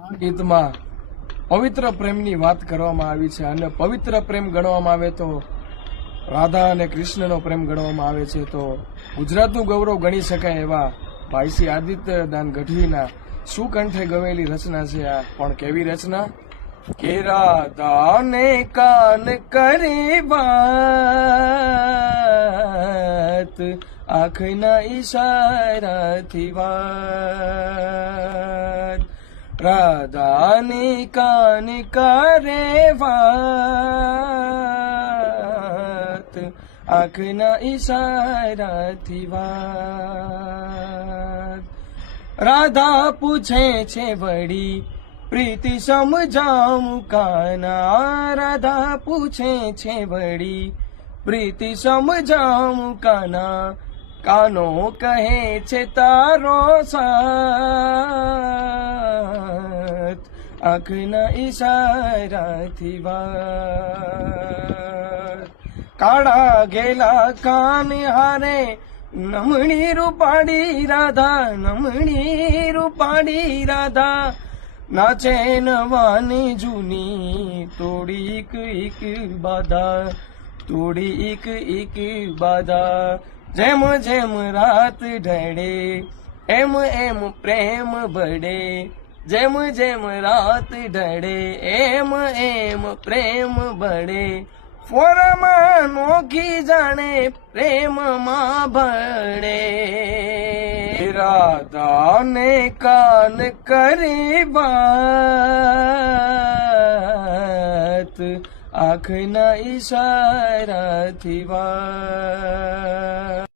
આ ગીતમાં પવિત્ર પ્રેમની વાત કરવામાં આવી છે અને પવિત્ર પ્રેમ ગણવામાં આવે તો રાધા અને કૃષ્ણનો પ્રેમ ગણવામાં આવે છે. તો ગુજરાતનું ગૌરવ ગણી શકાય એવા ભાઈસી આદિત્ય દાન ગઢવીના સુકંઠે ગવેલી રચના છે આ. પણ કેવી રચના કે રાધાને કાન કરી વાત, આંખના ઈશારાથી વાત. રાધાને કાન કરે વાત, આંખના ઈશારાથી વાત. રાધા પૂછે છે વળી પ્રીતિ સમજાવું કાના. રાધા પૂછે છે વળી પ્રીતિ સમજાવું કાના. કાનો કહે છે તારો સાથ, આંખના ઈશારાથી વાત. કાળા ગેલા કાન હારે નમણી રૂપાડી રાધા, નમણી રૂપાડી રાધા. નાચે નવાની જૂની તોડી એક બાધા, તોડી એક બાધા. જેમ જેમ રાત ઢળે એમ એમ પ્રેમ બળે, જેમ જેમ રાત ઢળે એમ એમ પ્રેમ બળે. ફોરમાં નોખી જાણે પ્રેમમાં ભળે. રાધાને કાન કરી વાત, આંખના ઈશારાથી વાત.